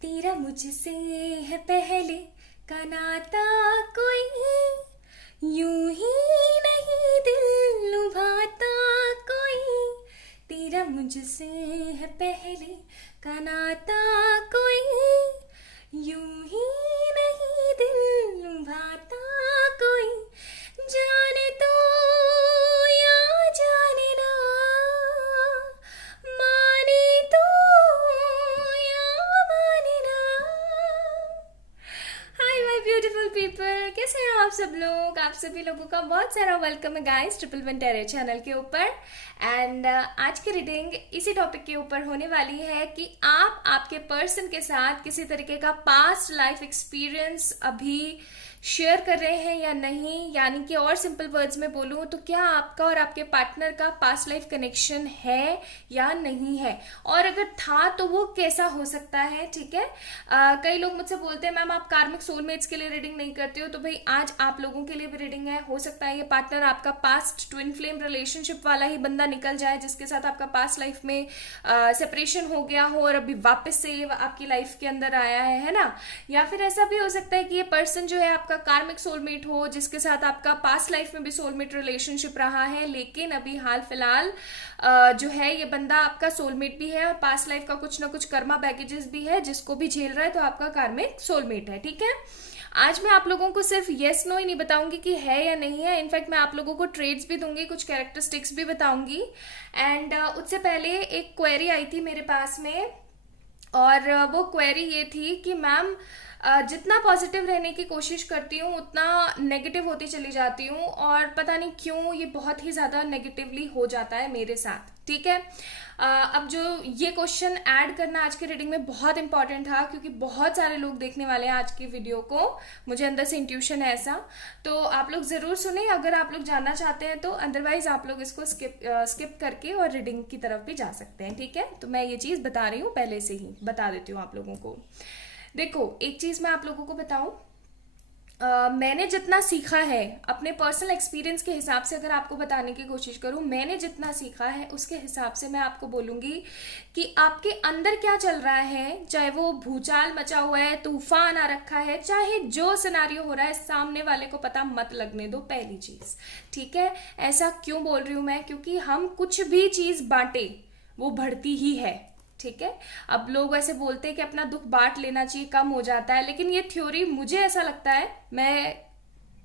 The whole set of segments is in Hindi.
तेरा मुझसे है पहले का नाता कोई यूं ही नहीं दिल लुभाता कोई। तेरा मुझसे है पहले का नाता कोई यूं ही नहीं दिल लुभाता कोई। जाने तो या जाने ना, माने तो या माने ना। हाय माय ब्यूटीफुल पीपल, कैसे हैं आप सब लोग। आप सभी लोगों का बहुत सारा वेलकम है guys triple one terror channel के ऊपर। एंड आज की रीडिंग इसी टॉपिक के ऊपर होने वाली है कि आप आपके पर्सन के साथ किसी तरीके का पास्ट लाइफ एक्सपीरियंस अभी शेयर कर रहे हैं या नहीं। यानी कि और सिंपल वर्ड्स में बोलूँ तो क्या आपका और आपके पार्टनर का पास्ट लाइफ कनेक्शन है या नहीं है, और अगर था तो वो कैसा हो सकता है। ठीक है, कई लोग मुझसे बोलते हैं मैम आप कार्मिक सोलमेट्स के लिए रीडिंग नहीं करते हो, तो भाई आज आप लोगों के लिए भी रीडिंग है। हो सकता है ये पार्टनर आपका पास्ट ट्विन फ्लेम रिलेशनशिप वाला ही बंदा निकल जाए जिसके साथ आपका पास्ट लाइफ में सेपरेशन हो गया हो और अभी वापस से आपकी लाइफ के अंदर आया है ना। या फिर ऐसा भी हो सकता है कि ये पर्सन जो है आपका कार्मिक सोलमेट हो जिसके साथ आपका पास्ट लाइफ में भी सोलमेट रिलेशनशिप रहा है, लेकिन अभी हाल फिलहाल जो है ये बंदा आपका सोलमेट भी है और पास्ट लाइफ का कुछ ना कुछ कर्मा बैगेजेस भी है जिसको भी झेल रहा है, तो आपका कार्मिक सोलमेट है। ठीक है, आज मैं आप लोगों को सिर्फ येस नो ही नहीं बताऊंगी कि है या नहीं है, इनफैक्ट मैं आप लोगों को ट्रेड्स भी दूंगी, कुछ कैरेक्टरिस्टिक्स भी बताऊंगी। एंड उससे पहले एक क्वेरी आई थी मेरे पास में, और वो क्वेरी ये थी कि मैम जितना पॉजिटिव रहने की कोशिश करती हूँ उतना नेगेटिव होती चली जाती हूँ, और पता नहीं क्यों ये बहुत ही ज़्यादा नेगेटिवली हो जाता है मेरे साथ। ठीक है, अब जो ये क्वेश्चन ऐड करना आज की रीडिंग में बहुत इंपॉर्टेंट था क्योंकि बहुत सारे लोग देखने वाले हैं आज की वीडियो को, मुझे अंदर से इंट्यूशन है ऐसा। तो आप लोग ज़रूर सुने अगर आप लोग जानना चाहते हैं तो, अदरवाइज आप लोग इसको स्किप करके और रीडिंग की तरफ भी जा सकते हैं। ठीक है, तो मैं ये चीज़ बता रही हूँ, पहले से ही बता देती हूँ आप लोगों को। देखो एक चीज़ मैं आप लोगों को बताऊं, मैंने जितना सीखा है अपने पर्सनल एक्सपीरियंस के हिसाब से अगर आपको बताने की कोशिश करूं, मैंने जितना सीखा है उसके हिसाब से मैं आपको बोलूंगी कि आपके अंदर क्या चल रहा है, चाहे वो भूचाल मचा हुआ है, तूफान आ रखा है, चाहे जो सिनारियो हो रहा है, सामने वाले को पता मत लगने दो, पहली चीज। ठीक है, ऐसा क्यों बोल रही हूं मैं, क्योंकि हम कुछ भी चीज बांटे वो बढ़ती ही है। ठीक है, अब लोग ऐसे बोलते हैं कि अपना दुख बांट लेना चाहिए कम हो जाता है, लेकिन ये थ्योरी मुझे ऐसा लगता है, मैं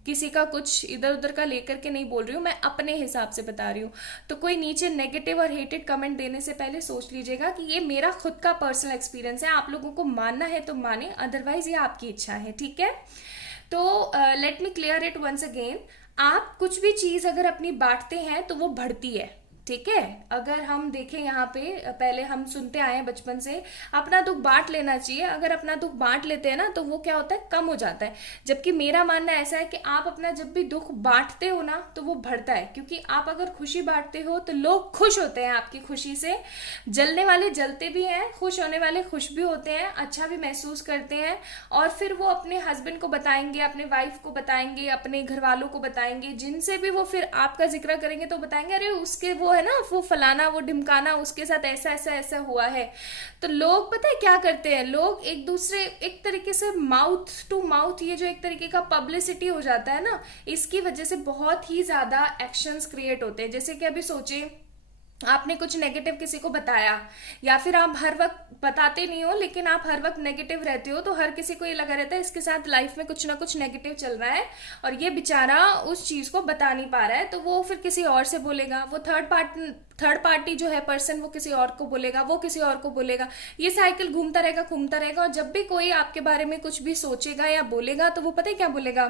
किसी का कुछ इधर उधर का लेकर के नहीं बोल रही हूँ, मैं अपने हिसाब से बता रही हूँ। तो कोई नीचे नेगेटिव और हेटेड कमेंट देने से पहले सोच लीजिएगा कि ये मेरा खुद का पर्सनल एक्सपीरियंस है, आप लोगों को मानना है तो माने, अदरवाइज ये आपकी इच्छा है। ठीक है, तो let me clear it once again, आप कुछ भी चीज अगर अपनी बांटते हैं तो वो बढ़ती है। ठीक है, अगर हम देखें यहाँ पे, पहले हम सुनते आए हैं बचपन से अपना दुख बांट लेना चाहिए, अगर अपना दुख बांट लेते हैं ना तो वो क्या होता है, कम हो जाता है। जबकि मेरा मानना ऐसा है कि आप अपना जब भी दुख बांटते हो ना तो वो बढ़ता है, क्योंकि आप अगर खुशी बांटते हो तो लोग खुश होते हैं आपकी खुशी से, जलने वाले जलते भी हैं, खुश होने वाले खुश भी होते हैं, अच्छा भी महसूस करते हैं, और फिर वो अपने हस्बैंड को बताएंगे, अपने वाइफ को बताएंगे, अपने घर वालों को बताएंगे, जिनसे भी वो फिर आपका जिक्र करेंगे तो बताएंगे अरे उसके वो है ना, वो फलाना वो ढिमकाना उसके साथ ऐसा ऐसा ऐसा हुआ है। तो लोग पता है क्या करते हैं, लोग एक दूसरे, एक तरीके से माउथ टू माउथ, ये जो एक तरीके का पब्लिसिटी हो जाता है ना, इसकी वजह से बहुत ही ज्यादा एक्शंस क्रिएट होते हैं। जैसे कि अभी सोचे आपने कुछ नेगेटिव किसी को बताया, या फिर आप हर वक्त बताते नहीं हो लेकिन आप हर वक्त नेगेटिव रहते हो, तो हर किसी को ये लगा रहता है इसके साथ लाइफ में कुछ ना कुछ नेगेटिव चल रहा है और ये बेचारा उस चीज को बता नहीं पा रहा है, तो वो फिर किसी और से बोलेगा, वो थर्ड पार्टी जो है पर्सन वो किसी और को बोलेगा, वो किसी और को बोलेगा, ये साइकिल घूमता रहेगा। और जब भी कोई आपके बारे में कुछ भी सोचेगा या बोलेगा तो वो पता है क्या बोलेगा,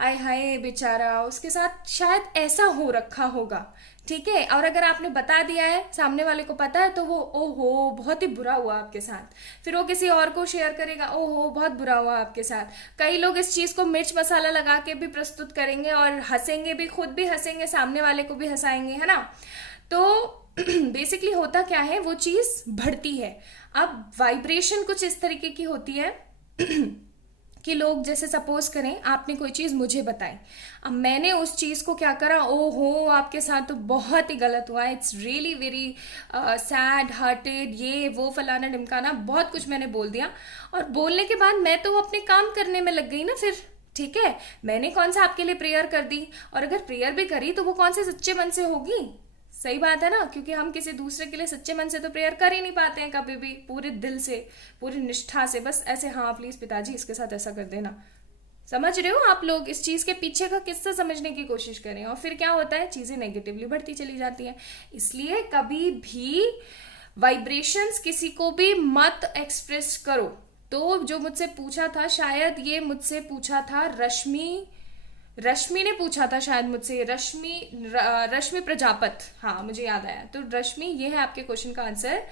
आय हाय बेचारा उसके साथ शायद ऐसा हो रखा होगा। ठीक है, और अगर आपने बता दिया है, सामने वाले को पता है, तो वो ओहो बहुत ही बुरा हुआ आपके साथ, फिर वो किसी और को शेयर करेगा, ओहो बहुत बुरा हुआ आपके साथ। कई लोग इस चीज को मिर्च मसाला लगा के भी प्रस्तुत करेंगे और हंसेंगे भी, खुद भी हंसेंगे, सामने वाले को भी हंसाएंगे, है ना। तो बेसिकली होता क्या है, वो चीज बढ़ती है। अब वाइब्रेशन कुछ इस तरीके की होती है कि लोग जैसे सपोज करें आपने कोई चीज़ मुझे बताई, अब मैंने उस चीज़ को क्या करा, ओ हो आपके साथ तो बहुत ही गलत हुआ, it's really very sad hearted, ये वो फलाना ढिमकाना, बहुत कुछ मैंने बोल दिया। और बोलने के बाद मैं तो अपने काम करने में लग गई ना फिर, ठीक है, मैंने कौन सा आपके लिए प्रेयर कर दी, और अगर प्रेयर भी करी तो वो कौन से सच्चे मन से होगी। सही बात है ना, क्योंकि हम किसी दूसरे के लिए सच्चे मन से तो प्रेयर कर ही नहीं पाते हैं कभी भी, पूरे दिल से, पूरी निष्ठा से, बस ऐसे हाँ प्लीज पिताजी इसके साथ ऐसा कर देना। समझ रहे हो आप लोग, इस चीज के पीछे का किस्सा समझने की कोशिश करें, और फिर क्या होता है, चीजें नेगेटिवली बढ़ती चली जाती हैं। इसलिए कभी भी वाइब्रेशंस किसी को भी मत एक्सप्रेस करो। तो जो मुझसे पूछा था, शायद ये मुझसे पूछा था रश्मि ने पूछा था शायद मुझसे, रश्मि प्रजापत, हाँ मुझे याद आया। तो रश्मि, ये है आपके क्वेश्चन का आंसर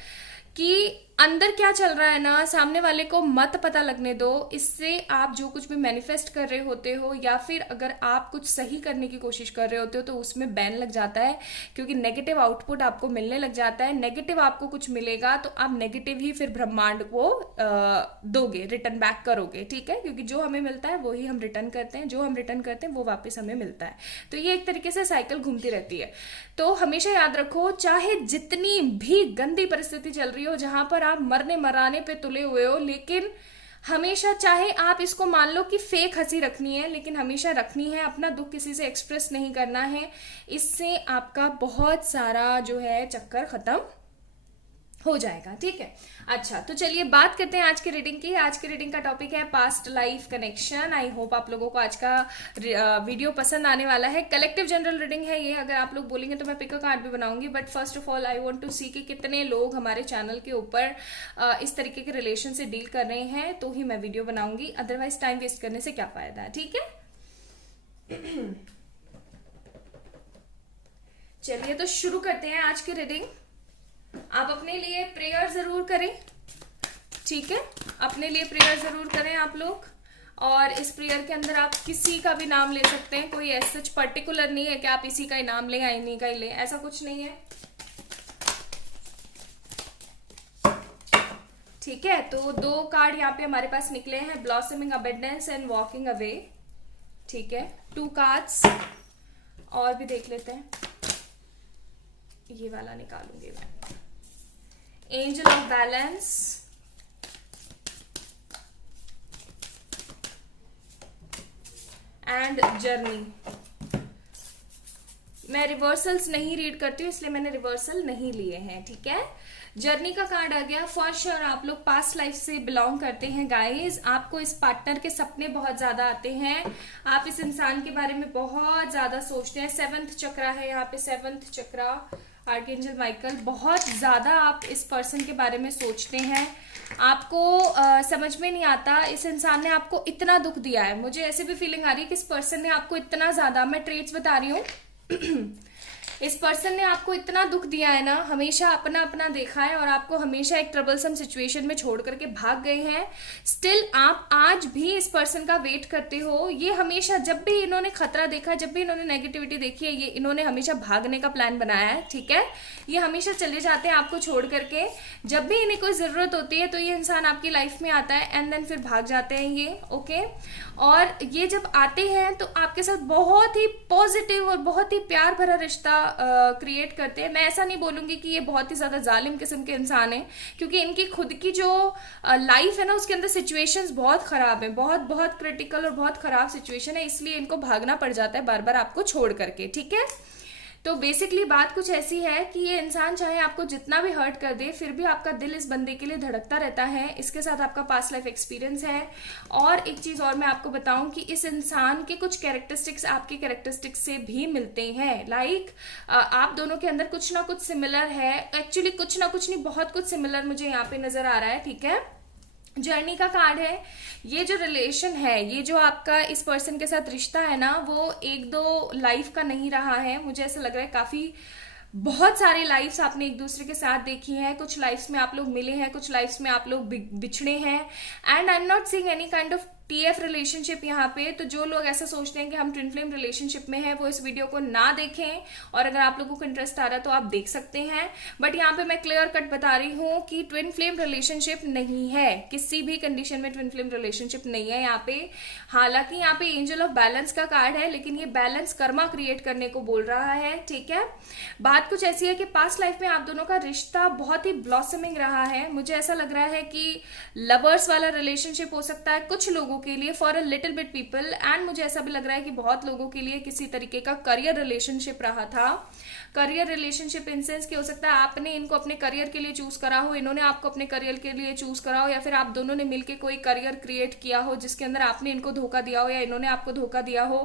कि अंदर क्या चल रहा है ना, सामने वाले को मत पता लगने दो। इससे आप जो कुछ भी मैनिफेस्ट कर रहे होते हो, या फिर अगर आप कुछ सही करने की कोशिश कर रहे होते हो, तो उसमें बैन लग जाता है, क्योंकि नेगेटिव आउटपुट आपको मिलने लग जाता है। नेगेटिव आपको कुछ मिलेगा तो आप नेगेटिव ही फिर ब्रह्मांड को दोगे, रिटर्न बैक करोगे, ठीक है, क्योंकि जो हमें मिलता है वो ही हम रिटर्न करते हैं, जो हम रिटर्न करते हैं वो वापस हमें मिलता है। तो ये एक तरीके से साइकिल घूमती रहती है। तो हमेशा याद रखो, चाहे जितनी भी गंदी परिस्थिति चल रही हो, जहां पर आप मरने मराने पे तुले हुए हो, लेकिन हमेशा, चाहे आप इसको मान लो कि फेक हंसी रखनी है, लेकिन हमेशा रखनी है, अपना दुख किसी से एक्सप्रेस नहीं करना है। इससे आपका बहुत सारा जो है चक्कर खत्म हो जाएगा, ठीक है। अच्छा, तो चलिए बात करते हैं आज के रीडिंग की। आज के रीडिंग का टॉपिक है past life connection. I hope आप लोगों को आज का वीडियो पसंद आने वाला है। कलेक्टिव जनरल रीडिंग है ये, अगर आप लोग बोलेंगे तो मैं पिक अ कार्ड भी बनाऊंगी, but first of all I want to see कि कितने लोग हमारे चैनल के ऊपर इस तरीके के रिलेशन से डील कर रहे हैं, तो ही मैं वीडियो बनाऊंगी, अदरवाइज टाइम वेस्ट करने से क्या फायदा है, ठीक है। चलिए तो शुरू करते हैं आज की रीडिंग। आप अपने लिए प्रेयर जरूर करें, ठीक है, अपने लिए प्रेयर जरूर करें आप लोग। और इस प्रेयर के अंदर आप किसी का भी नाम ले सकते हैं, कोई ऐसा पर्टिकुलर नहीं है कि आप इसी का ही नाम लें या इन्हीं का ही लें, ऐसा कुछ नहीं है, ठीक है। तो 2 कार्ड यहाँ पे हमारे पास निकले हैं, blossoming abundance and walking away, ठीक है। 2 कार्ड्स और भी देख लेते हैं, ये वाला निकालूंगी मैं, angel of balance, and journey. मैं रिवर्सल्स नहीं रीड करती हूँ, इसलिए मैंने रिवर्सल नहीं लिए हैं, ठीक है। जर्नी का कार्ड आ गया। फॉर श्योर आप लोग पास्ट लाइफ से बिलोंग करते हैं गाइस। आपको इस पार्टनर के सपने बहुत ज्यादा आते हैं, आप इस इंसान के बारे में बहुत ज्यादा सोचते हैं। 7th चक्रा है यहाँ पे, 7th चक्रा, आर्कएंजल माइकल। बहुत ज्यादा आप इस पर्सन के बारे में सोचते हैं, आपको समझ में नहीं आता इस इंसान ने आपको इतना दुख दिया है। मुझे ऐसे भी फीलिंग आ रही है कि इस पर्सन ने आपको इतना ज्यादा, मैं ट्रेट्स बता रही हूँ इस पर्सन ने आपको इतना दुख दिया है ना, हमेशा अपना अपना देखा है, और आपको हमेशा एक ट्रबलसम सिचुएशन में छोड़ करके भाग गए हैं। स्टिल आप आज भी इस पर्सन का वेट करते हो। ये हमेशा, जब भी इन्होंने खतरा देखा, जब भी इन्होंने नेगेटिविटी देखी है, ये इन्होंने हमेशा भागने का प्लान बनाया है, ठीक है। ये हमेशा चले जाते हैं आपको छोड़ करके। जब भी इन्हें कोई जरूरत होती है तो ये इंसान आपकी लाइफ में आता है, एंड देन फिर भाग जाते हैं ये, ओके। और ये जब आते हैं तो आपके साथ बहुत ही पॉजिटिव और बहुत ही प्यार भरा रिश्ता क्रिएट करते हैं। मैं ऐसा नहीं बोलूंगी कि ये बहुत ही ज्यादा जालिम किस्म के इंसान हैं, क्योंकि इनकी खुद की जो लाइफ है ना, उसके अंदर सिचुएशंस बहुत खराब है, बहुत बहुत क्रिटिकल और बहुत खराब सिचुएशन है, इसलिए इनको भागना पड़ जाता है बार बार आपको छोड़ करके, ठीक है। तो बेसिकली बात कुछ ऐसी है कि ये इंसान चाहे आपको जितना भी हर्ट कर दे, फिर भी आपका दिल इस बंदे के लिए धड़कता रहता है। इसके साथ आपका पास्ट लाइफ एक्सपीरियंस है। और एक चीज और मैं आपको बताऊं कि इस इंसान के कुछ कैरेक्टरिस्टिक्स आपके कैरेक्टरिस्टिक्स से भी मिलते हैं। लाइक आप दोनों के अंदर कुछ ना कुछ सिमिलर है, एक्चुअली कुछ ना कुछ नहीं, बहुत कुछ सिमिलर मुझे यहाँ पे नजर आ रहा है, ठीक है। जर्नी का कार्ड है। ये जो रिलेशन है, ये जो आपका इस पर्सन के साथ रिश्ता है ना, वो 1-2 लाइफ का नहीं रहा है। मुझे ऐसा लग रहा है काफी बहुत सारे लाइफ्स आपने एक दूसरे के साथ देखी हैं। कुछ लाइफ्स में आप लोग मिले हैं, कुछ लाइफ्स में आप लोग बिछड़े हैं, and I am not seeing any kind of TF relationship यहाँ पे। तो जो लोग ऐसा सोचते हैं कि हम ट्विन फ्लेम रिलेशनशिप में हैं, वो इस वीडियो को ना देखें, और अगर आप लोगों को इंटरेस्ट आ रहा है तो आप देख सकते हैं। बट यहाँ पे मैं क्लियर कट बता रही हूँ कि ट्विन फ्लेम रिलेशनशिप नहीं है, किसी भी कंडीशन में ट्विन फ्लेम रिलेशनशिप नहीं है यहाँ पे। हालांकि यहाँ पे एंजल ऑफ बैलेंस का कार्ड है, लेकिन ये बैलेंस कर्मा क्रिएट करने को बोल रहा है, ठीक है। बात कुछ ऐसी है कि पास्ट लाइफ में आप दोनों का रिश्ता बहुत ही ब्लॉसमिंग रहा है। मुझे ऐसा लग रहा है कि लवर्स वाला रिलेशनशिप हो सकता है कुछ लोगों के लिए, for a little bit people, and मुझे ऐसा भी लग रहा है कि बहुत लोगों के लिए किसी तरीके का करियर रिलेशनशिप रहा था। करियर रिलेशनशिप इन सेंस कि हो सकता है आपने इनको अपने करियर के लिए चूज करा हो, इन्होंने आपको अपने करियर के लिए चूज करा हो, या फिर आप दोनों ने मिलकर कोई करियर क्रिएट किया हो जिसके अंदर आपने इनको धोखा दिया हो या इन्होंने आपको धोखा दिया हो।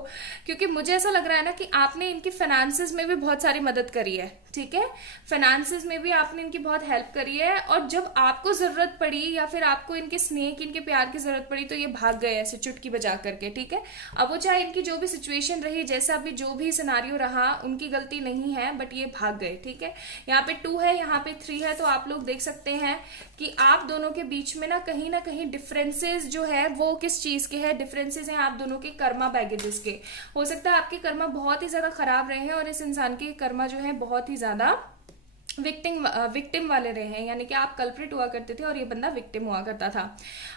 क्योंकि मुझे ऐसा लग रहा है ना कि आपने इनकी फाइनेंसेस में भी बहुत सारी मदद करी है, ठीक है। फाइनेंसेस में भी आपने इनकी बहुत हेल्प करी है, और जब आपको जरूरत पड़ी या फिर आपको इनके स्नेह की, इनके प्यार की जरूरत पड़ी, तो ये भाग गए ऐसे चुटकी बजा करके, ठीक है। अब वो चाहे इनकी जो भी सिचुएशन रही, जैसा भी जो भी सिनारियो रहा, उनकी गलती नहीं है, बट ये भाग गए, ठीक है। यहाँ पे 2 है, यहाँ पे 3 है, तो आप लोग देख सकते हैं कि आप दोनों के बीच में ना कहीं डिफरेंसेस जो है वो किस चीज के हैं। डिफरेंसेस हैं आप दोनों के कर्मा बैगेजेस के। हो सकता है आपके कर्मा बहुत ही ज्यादा खराब रहे हैं और इस इंसान के कर्मा जो है बहुत ही ज्यादा विक्टिम वाले रहे हैं, यानी कि आप कल्प्रिट हुआ करते थे और ये बंदा विक्टिम हुआ करता था।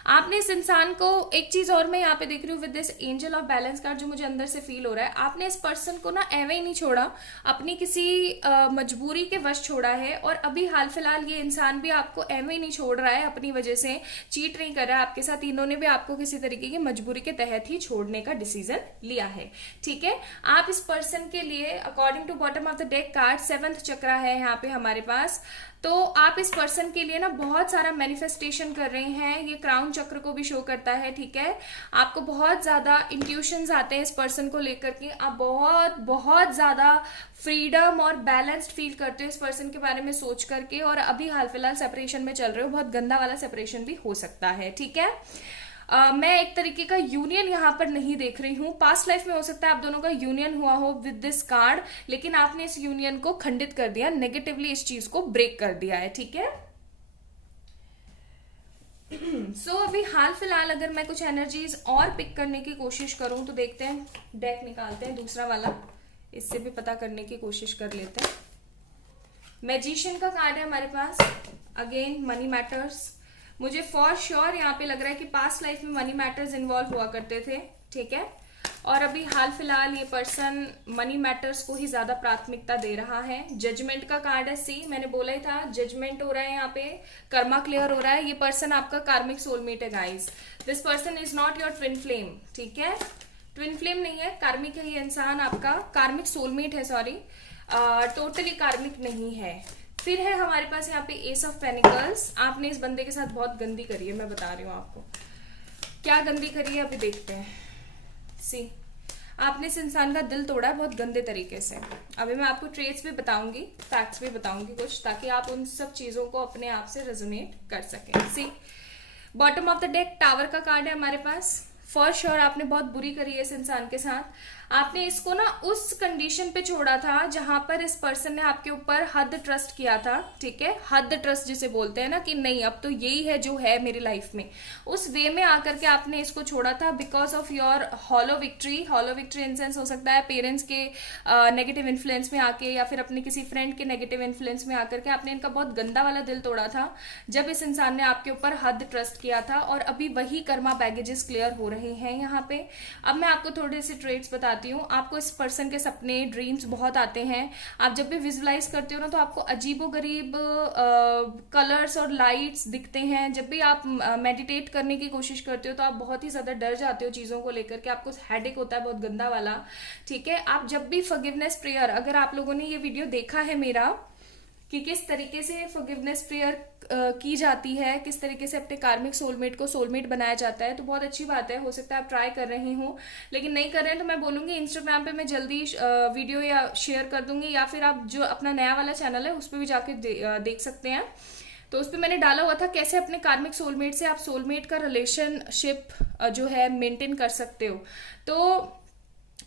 आपने इस इंसान को, एक चीज और मैं यहाँ पे देख रही हूँ with this angel of balance card, जो मुझे अंदर से फील हो रहा है, आपने इस पर्सन को ना एवे ही नहीं छोड़ा, अपनी किसी मजबूरी के वश छोड़ा है। और अभी हाल फिलहाल ये इंसान भी आपको एवे ही नहीं छोड़ रहा है, अपनी वजह से चीट नहीं कर रहा है आपके साथ। इन्होंने भी आपको किसी तरीके की मजबूरी के तहत ही छोड़ने का डिसीजन लिया है, ठीक है। आप इस पर्सन के लिए according to bottom of the deck card 7th चक्र है यहाँ पे हमारे पास। तो आप इस पर्सन के लिए ना बहुत सारा मैनिफेस्टेशन कर रहे हैं, ये क्राउन चक्र को भी शो करता है, ठीक है। आपको बहुत ज्यादा इंट्यूशंस आते हैं इस पर्सन को लेकर के, आप बहुत बहुत ज्यादा फ्रीडम और बैलेंस्ड फील करते हो इस पर्सन के बारे में सोच करके। और अभी हाल फिलहाल सेपरेशन में चल रहे हो, बहुत गंदा वाला सेपरेशन भी हो सकता है, ठीक है। मैं एक तरीके का यूनियन यहाँ पर नहीं देख रही हूँ। पास्ट लाइफ में हो सकता है आप दोनों का यूनियन हुआ हो विद दिस कार्ड, लेकिन आपने इस यूनियन को खंडित कर दिया, नेगेटिवली इस चीज को ब्रेक कर दिया है, ठीक है। सो अभी हाल फिलहाल अगर मैं कुछ एनर्जीज और पिक करने की कोशिश करूं तो देखते हैं, डेक निकालते हैं दूसरा वाला, इससे भी पता करने की कोशिश कर लेते हैं। मैजिशियन का कार्ड है हमारे पास, अगेन मनी मैटर्स। मुझे फॉर श्योर यहाँ पे लग रहा है कि पास्ट लाइफ में मनी मैटर्स इन्वॉल्व हुआ करते थे, ठीक है। और अभी हाल फिलहाल ये पर्सन मनी मैटर्स को ही ज्यादा प्राथमिकता दे रहा है। जजमेंट का कार्ड है, सी मैंने बोला ही था, जजमेंट हो रहा है यहाँ पे, कर्मा क्लियर हो रहा है। ये पर्सन आपका कार्मिक सोलमेट है guys. This person is not your twin flame, ठीक है। ट्विन फ्लेम नहीं है, कार्मिक है ये इंसान आपका, कार्मिक सोलमेट है, सॉरी, टोटली कार्मिक नहीं है। फिर है हमारे पास यहाँ पे एस ऑफ पेनिकल्स। आपने इस बंदे के साथ बहुत गंदी करी है, मैं बता रही हूँ आपको क्या गंदी करी है, अभी देखते हैं। सी आपने इस इंसान का दिल तोड़ा है बहुत गंदे तरीके से। अभी मैं आपको ट्रेट्स भी बताऊंगी, फैक्ट्स भी बताऊंगी कुछ, ताकि आप उन सब चीजों को अपने आप से रेजोनेट कर सकें। See bottom of the deck tower का कार्ड है हमारे पास। फॉर श्योर आपने बहुत बुरी करी है इस इंसान के साथ। आपने इसको ना उस कंडीशन पे छोड़ा था जहां पर इस पर्सन ने आपके ऊपर हद ट्रस्ट किया था, ठीक है। हद ट्रस्ट जिसे बोलते हैं ना, कि नहीं अब तो यही है जो है मेरी लाइफ में, उस वे में आकर के आपने इसको छोड़ा था because of your hollow victory. Hollow victory in sense हो सकता है पेरेंट्स के नेगेटिव इन्फ्लुएंस में आके, या फिर अपने किसी फ्रेंड के नेगेटिव इन्फ्लुएंस में आकर के आपने इनका बहुत गंदा वाला दिल तोड़ा था जब इस इंसान ने आपके ऊपर हद ट्रस्ट किया था। और अभी वही कर्मा बैगेजेस क्लियर हो रहे हैं यहाँ पे। अब मैं आपको थोड़े से ट्रेट्स बताती हूँ। आपको इस पर्सन के सपने, ड्रीम्स बहुत आते हैं। आप जब भी विजुलाइज करते हो ना, तो आपको अजीबोगरीब कलर्स और लाइट्स दिखते हैं। जब भी आप मेडिटेट करने की कोशिश करते हो तो आप बहुत ही ज्यादा डर जाते हो चीजों को लेकर के, आपको हेडेक होता है बहुत गंदा वाला, ठीक है। आप जब भी फॉरगिवनेस प्रेयर, अगर आप लोगों ने ये वीडियो देखा है मेरा कि किस तरीके से फॉरगिवनेस प्रेयर की जाती है, किस तरीके से अपने कार्मिक सोलमेट को सोलमेट बनाया जाता है, तो बहुत अच्छी बात है। हो सकता है आप ट्राई कर रही हो, लेकिन नहीं कर रहे हैं तो मैं बोलूंगी इंस्टाग्राम पे मैं जल्दी वीडियो या शेयर कर दूंगी, या फिर आप जो अपना नया वाला चैनल है उस पर भी जाके देख सकते हैं। तो उस पर मैंने डाला हुआ था कैसे अपने कार्मिक सोलमेट से आप सोलमेट का रिलेशनशिप जो है मेंटेन कर सकते हो। तो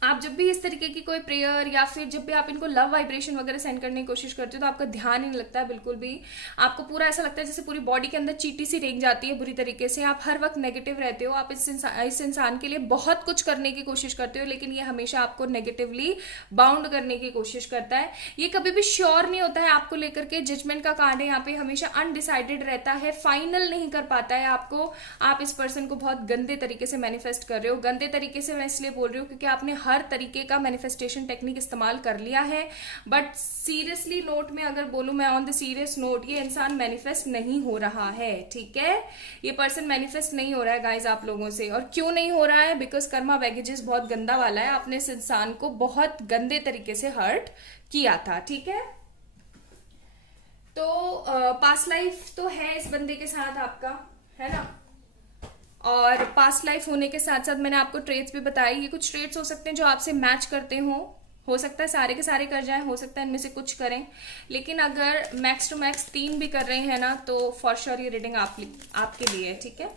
आप जब भी इस तरीके की कोई प्रेयर या फिर जब भी आप इनको लव वाइब्रेशन वगैरह सेंड करने की कोशिश करते हो तो आपका ध्यान ही नहीं लगता है बिल्कुल भी। आपको पूरा ऐसा लगता है जैसे पूरी बॉडी के अंदर चींटी सी रेंग जाती है बुरी तरीके से। आप हर वक्त नेगेटिव रहते हो। आप इस इंसान के लिए बहुत कुछ करने की कोशिश करते हो, लेकिन ये हमेशा आपको नेगेटिवली बाउंड करने की कोशिश करता है। ये कभी भी श्योर नहीं होता है आपको लेकर के। जजमेंट का कार्ड है यहाँ पे, हमेशा अनडिसाइडेड रहता है, फाइनल नहीं कर पाता है आपको। आप इस पर्सन को बहुत गंदे तरीके से मैनिफेस्ट कर रहे हो। गंदे तरीके से मैं इसलिए बोल रही हूँ क्योंकि आपने हर तरीके का मैनिफेस्टेशन टेक्निक इस्तेमाल कर लिया है, बट सीरियसली नोट में अगर बोलूं मैं, ऑन द सीरियस नोट, ये इंसान मैनिफेस्ट नहीं हो रहा है। ठीक है, ये पर्सन मैनिफेस्ट नहीं हो रहा है गाइज आप लोगों से। और क्यों नहीं हो रहा है? बिकॉज कर्मा बैगेजेस बहुत गंदा वाला है। आपने इस इंसान को बहुत गंदे तरीके से हर्ट किया था। ठीक है, तो पास्ट लाइफ तो है इस बंदे के साथ आपका, है ना। और पास्ट लाइफ होने के साथ साथ मैंने आपको ट्रेड्स भी बताई। ये कुछ ट्रेड्स हो सकते हैं जो आपसे मैच करते हो सकता है सारे के सारे कर जाएं, हो सकता है इनमें से कुछ करें, लेकिन अगर मैक्स टू मैक्स 3 भी कर रहे हैं ना तो फॉर श्योर ये रीडिंग आपके लिए है। ठीक है,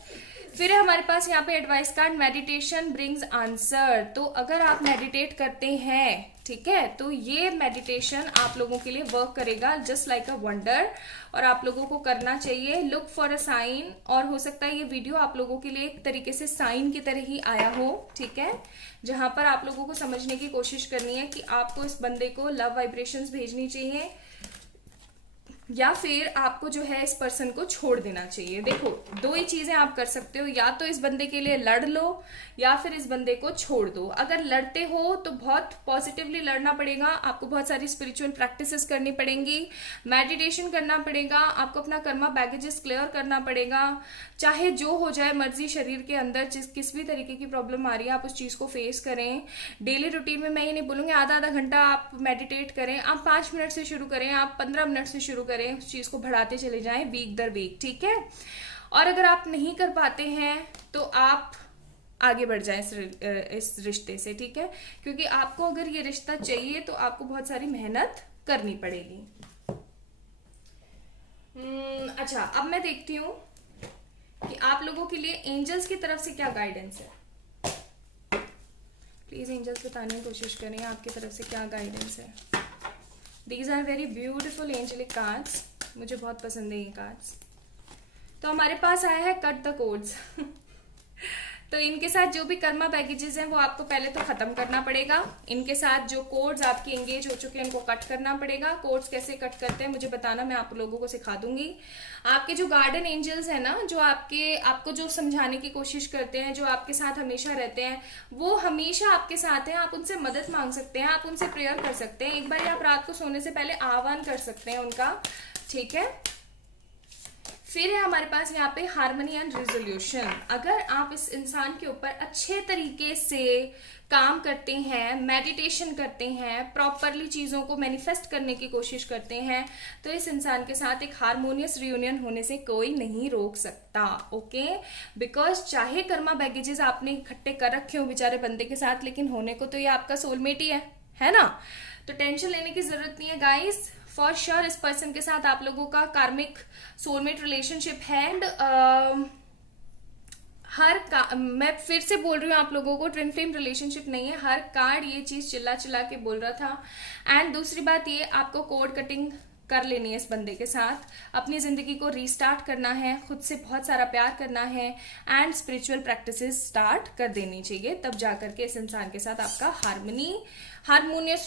फिर है हमारे पास यहाँ पे advice card, meditation brings answer. तो अगर आप मेडिटेट करते हैं, ठीक है, तो ये मेडिटेशन आप लोगों के लिए वर्क करेगा जस्ट लाइक अ वंडर, और आप लोगों को करना चाहिए। लुक फॉर अ साइन, और हो सकता है ये वीडियो आप लोगों के लिए एक तरीके से साइन की तरह ही आया हो। ठीक है, जहां पर आप लोगों को समझने की कोशिश करनी है कि आपको इस बंदे को लव वाइब्रेशंस भेजनी चाहिए या फिर आपको जो है इस पर्सन को छोड़ देना चाहिए। देखो, 2 ही चीजें आप कर सकते हो, या तो इस बंदे के लिए लड़ लो या फिर इस बंदे को छोड़ दो। अगर लड़ते हो तो बहुत पॉजिटिवली लड़ना पड़ेगा, आपको बहुत सारी स्पिरिचुअल प्रैक्टिसेस करनी पड़ेंगी, मेडिटेशन करना पड़ेगा, आपको अपना कर्मा बैगेजेस क्लियर करना पड़ेगा। चाहे जो हो जाए मर्जी, शरीर के अंदर किस भी तरीके की प्रॉब्लम आ रही है आप उस चीज को फेस करें। डेली रूटीन में मैं ये नहीं बोलूंगी आधा घंटा आप मेडिटेट करें, आप 5 मिनट से शुरू करें, आप 15 मिनट से शुरू करें, उस चीज को बढ़ाते चले जाएं वीक दर वीक। ठीक है, और अगर आप नहीं कर पाते हैं तो आप आगे बढ़ जाएं इस रिश्ते से। ठीक है, क्योंकि आपको अगर ये रिश्ता चाहिए तो आपको बहुत सारी मेहनत करनी पड़ेगी। अच्छा, अब मैं देखती हूँ कि आप लोगों के लिए एंजल्स की तरफ से क्या गाइडेंस है। प्लीज एंजल्स बताने की कोशिश करें आपकी तरफ से क्या गाइडेंस है। These are very beautiful angelic cards, मुझे बहुत पसंद है ये कार्ड्स। तो हमारे पास आया है कट द कोड्स। तो इनके साथ जो भी कर्मा बैगेजेस हैं वो आपको पहले तो खत्म करना पड़ेगा। इनके साथ जो कोड्स आपके एंगेज हो चुके हैं इनको कट करना पड़ेगा। कोड्स कैसे कट करते हैं मुझे बताना, मैं आप लोगों को सिखा दूंगी। आपके जो गार्डन एंजल्स हैं ना, जो आपको जो समझाने की कोशिश करते हैं, जो आपके साथ हमेशा रहते हैं, वो हमेशा आपके साथ हैं। आप उनसे मदद मांग सकते हैं, आप उनसे प्रेयर कर सकते हैं। एक बार आप रात को सोने से पहले आह्वान कर सकते हैं उनका। ठीक है, फिर है हमारे पास यहाँ पे हार्मनी एंड रिजोल्यूशन। अगर आप इस इंसान के ऊपर अच्छे तरीके से काम करते हैं, मेडिटेशन करते हैं, प्रॉपरली चीजों को मैनिफेस्ट करने की कोशिश करते हैं, तो इस इंसान के साथ एक हार्मोनियस रियूनियन होने से कोई नहीं रोक सकता। ओके, बिकॉज चाहे कर्मा बैगेजेस आपने इकट्ठे कर रखे हो बेचारे बंदे के साथ, लेकिन होने को तो ये आपका सोलमेट ही है ना। तो टेंशन लेने की जरूरत नहीं है गाइस। फॉर श्योर इस पर्सन के साथ आप लोगों का कार्मिक सोलमेट रिलेशनशिप है। एंड मैं फिर से बोल रही हूँ आप लोगों को, ट्विन फ्लेम रिलेशनशिप नहीं है। हर कार्ड ये चीज चिल्ला चिल्ला के बोल रहा था। एंड दूसरी बात ये, आपको कोड कटिंग कर लेनी है इस बंदे के साथ, अपनी जिंदगी को रीस्टार्ट करना है, खुद से बहुत सारा प्यार करना है एंड स्पिरिचुअल प्रैक्टिसेस स्टार्ट कर देनी चाहिए। तब जाकर के इस इंसान के साथ आपका हार्मोनियस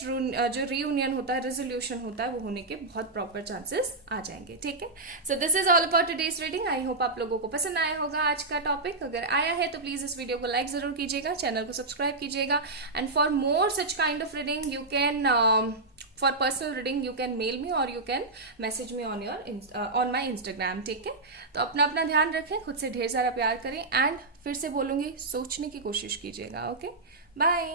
जो रियूनियन होता है, रेजोल्यूशन होता है, वो होने के बहुत प्रॉपर चांसेस आ जाएंगे। ठीक है, so this is all about today's reading. I hope आप लोगों को पसंद आया होगा आज का टॉपिक। अगर आया है तो प्लीज इस वीडियो को लाइक जरूर कीजिएगा, चैनल को सब्सक्राइब कीजिएगा। And for more such kind of reading you can for personal reading you can mail me or you can message me on my Instagram। ठीक है, तो अपना ध्यान रखें, खुद से ढेर सारा प्यार करें एंड फिर से बोलूंगी सोचने की कोशिश कीजिएगा। Okay, bye.